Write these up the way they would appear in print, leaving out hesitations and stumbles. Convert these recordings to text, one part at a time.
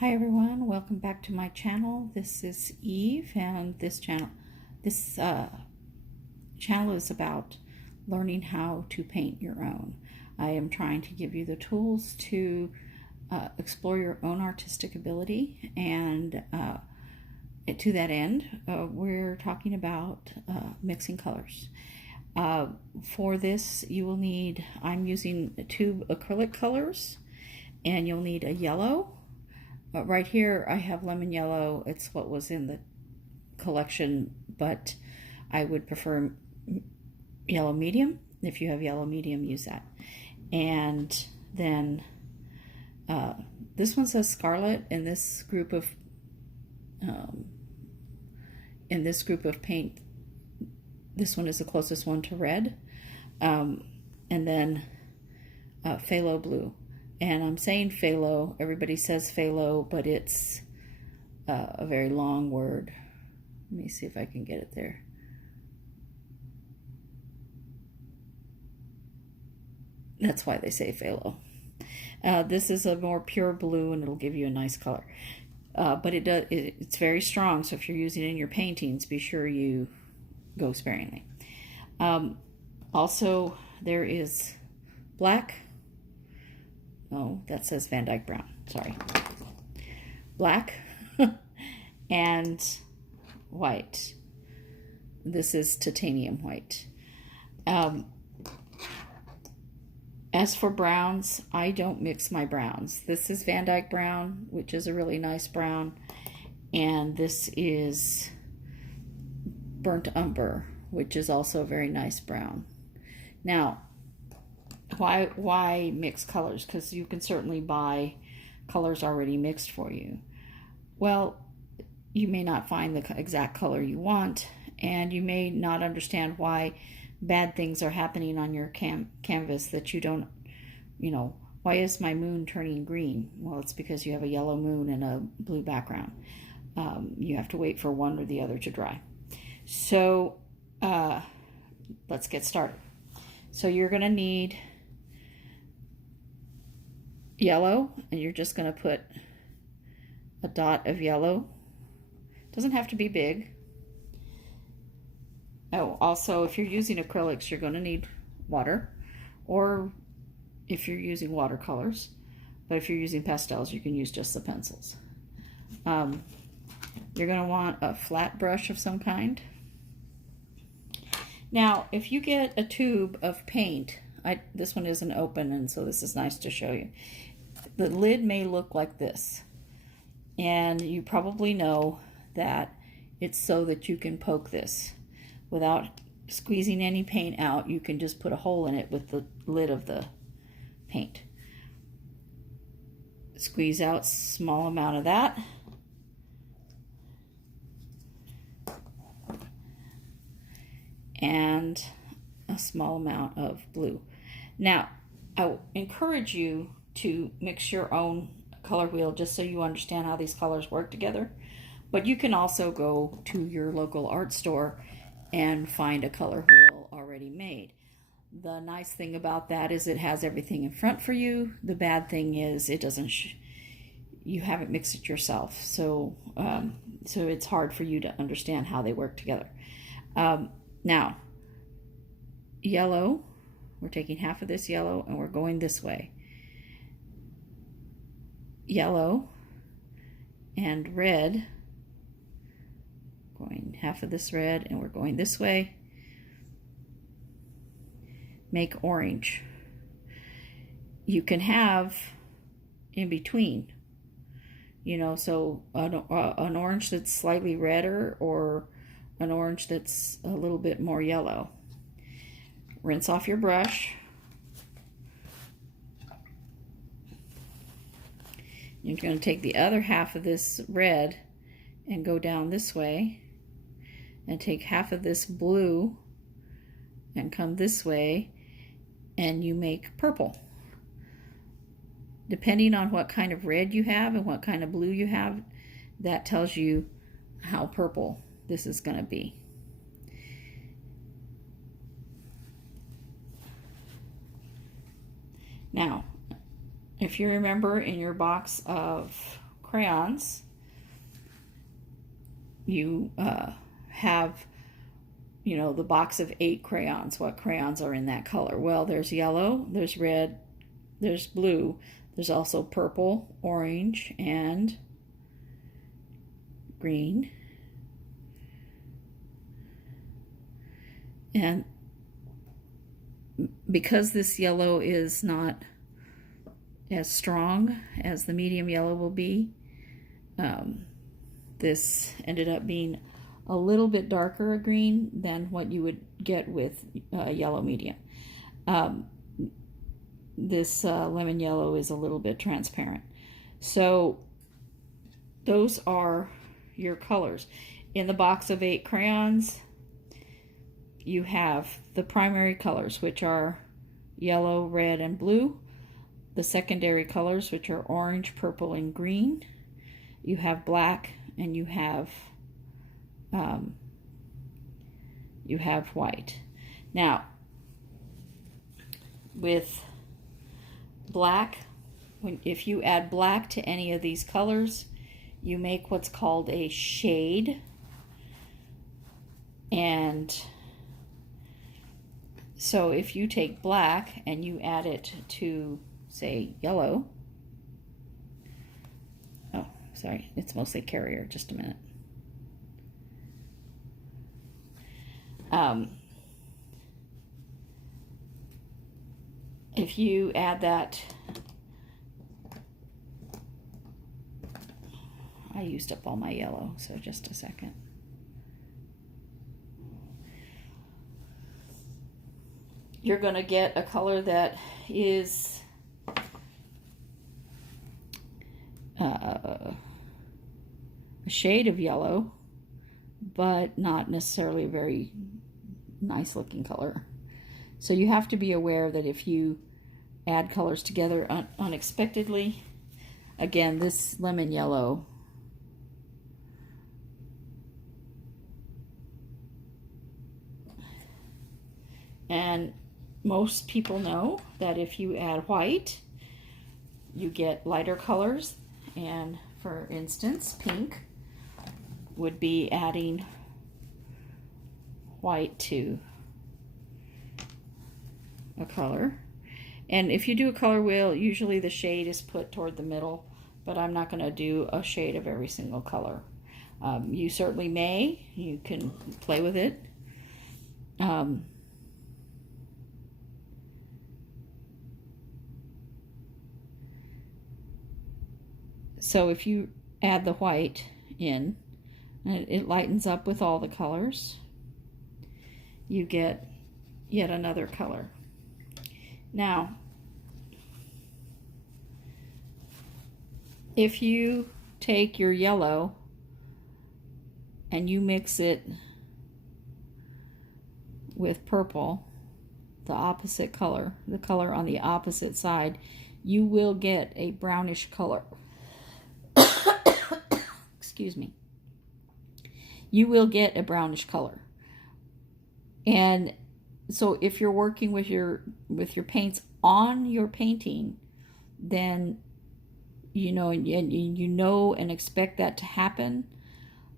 Hi everyone, welcome back to my channel. This is Eve, and this channel is about learning how to paint your own. I am trying to give you the tools to explore your own artistic ability, and to that end, we're talking about mixing colors. For this, you will need, I'm using 2 acrylic colors, and you'll need a yellow. Right here I have lemon yellow. It's what was in the collection, but I would prefer yellow medium. If you have yellow medium, use that. And then this one says scarlet. In this group of paint, this one is the closest one to red. And then phthalo blue. And I'm saying phthalo, everybody says phthalo, but it's a very long word. Let me see if I can get it there. That's why they say phthalo. This is a more pure blue, and it'll give you a nice color. But it's very strong, so if you're using it in your paintings, be sure you go sparingly. Also, there is black. Oh, that says Van Dyke brown. Sorry. Black and white. This is titanium white. As for browns, I don't mix my browns. This is Van Dyke brown, which is a really nice brown, and this is burnt umber, which is also a very nice brown. Now, why mix colors? Because you can certainly buy colors already mixed for you. Well, you may not find the exact color you want, and you may not understand why bad things are happening on your canvas that you don't, why is my moon turning green? Well, it's because you have a yellow moon and a blue background. You have to wait for one or the other to dry. So let's get started. So you're going to need yellow, and you're just going to put a dot of yellow. It doesn't have to be big. Oh, also, if you're using acrylics, you're going to need water, or if you're using watercolors. But if you're using pastels, you can use just the pencils. You're going to want a flat brush of some kind. Now, if you get a tube of paint, this one isn't open, and so this is nice to show you. The lid may look like this, and you probably know that it's so that you can poke this. Without squeezing any paint out, you can just put a hole in it with the lid of the paint. Squeeze out a small amount of that. And a small amount of blue. Now, I encourage you to mix your own color wheel just so you understand how these colors work together. But you can also go to your local art store and find a color wheel already made. The nice thing about that is it has everything in front for you. The bad thing is it doesn't. You haven't mixed it yourself, so it's hard for you to understand how they work together. Now, yellow. We're taking half of this yellow and we're going this way. Yellow and red. Going half of this red and we're going this way. Make orange. You can have in between, so an orange that's slightly redder or an orange that's a little bit more yellow. Rinse off your brush. You're going to take the other half of this red and go down this way, and take half of this blue and come this way, and you make purple. Depending on what kind of red you have and what kind of blue you have, that tells you how purple this is going to be. Now, if you remember in your box of crayons, you have, you know, the box of 8 crayons. What crayons are in that color? Well, there's yellow, there's red, there's blue, there's also purple, orange, and green. And because this yellow is not as strong as the medium yellow will be, this ended up being a little bit darker a green than what you would get with yellow medium. This lemon yellow is a little bit transparent. So those are your colors. In the box of 8 crayons, you have the primary colors, which are yellow, red, and blue. The secondary colors, which are orange, purple, and green. You have black, and you have white. Now, with black, if you add black to any of these colors, you make what's called a shade. And so if you take black and you add it to, say, yellow. Oh, sorry, it's mostly Carrier. Just a minute. If you add that, I used up all my yellow, so just a second. You're going to get a color that is a shade of yellow, but not necessarily a very nice looking color. So you have to be aware that if you add colors together unexpectedly, again, this lemon yellow and most people know that if you add white, you get lighter colors. And for instance, pink would be adding white to a color. And if you do a color wheel, usually the shade is put toward the middle, but I'm not going to do a shade of every single color. You certainly may. You can play with it. So if you add the white in, and it lightens up with all the colors, you get yet another color. Now, if you take your yellow and you mix it with purple, the opposite color, the color on the opposite side, you will get a brownish color. Excuse me. You will get a brownish color. And so if you're working with your paints on your painting, then you know and expect that to happen.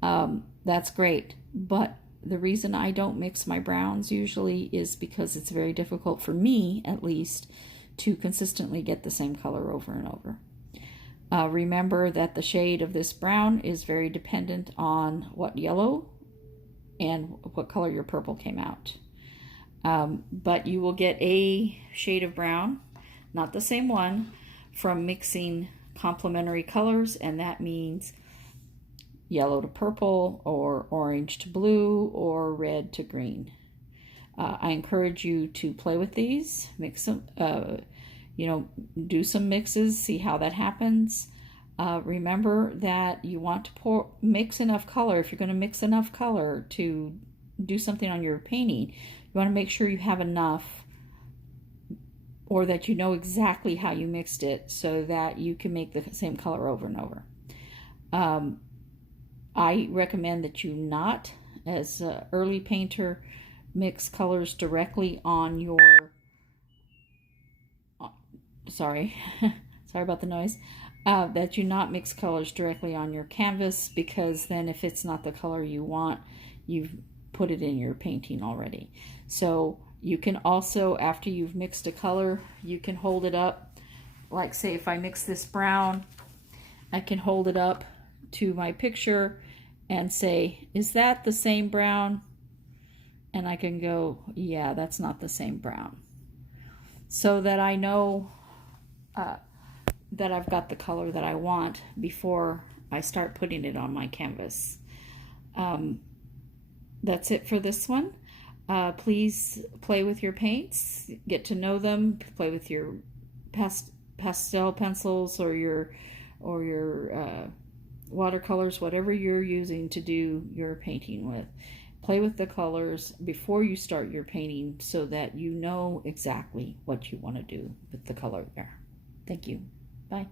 That's great. But the reason I don't mix my browns usually is because it's very difficult for me, at least, to consistently get the same color over and over. Remember that the shade of this brown is very dependent on what yellow and what color your purple came out. But you will get a shade of brown, not the same one, from mixing complementary colors, and that means yellow to purple, or orange to blue, or red to green. I encourage you to play with these, mix them, do some mixes, see how that happens. Remember that you want to mix enough color. If you're going to mix enough color to do something on your painting, you want to make sure you have enough, or that you know exactly how you mixed it so that you can make the same color over and over. I recommend that you not, as an early painter, mix colors directly on your, sorry about the noise, that you not mix colors directly on your canvas, because then if it's not the color you want, you've put it in your painting already. So you can also, after you've mixed a color, you can hold it up. Like say if I mix this brown, I can hold it up to my picture and say, is that the same brown? And I can go, yeah, that's not the same brown. So that I know that I've got the color that I want before I start putting it on my canvas. That's it for this one. Please play with your paints, get to know them, play with your pastel pencils or your watercolors, whatever you're using to do your painting with. Play with the colors before you start your painting so that you know exactly what you want to do with the color there. Thank you. Bye.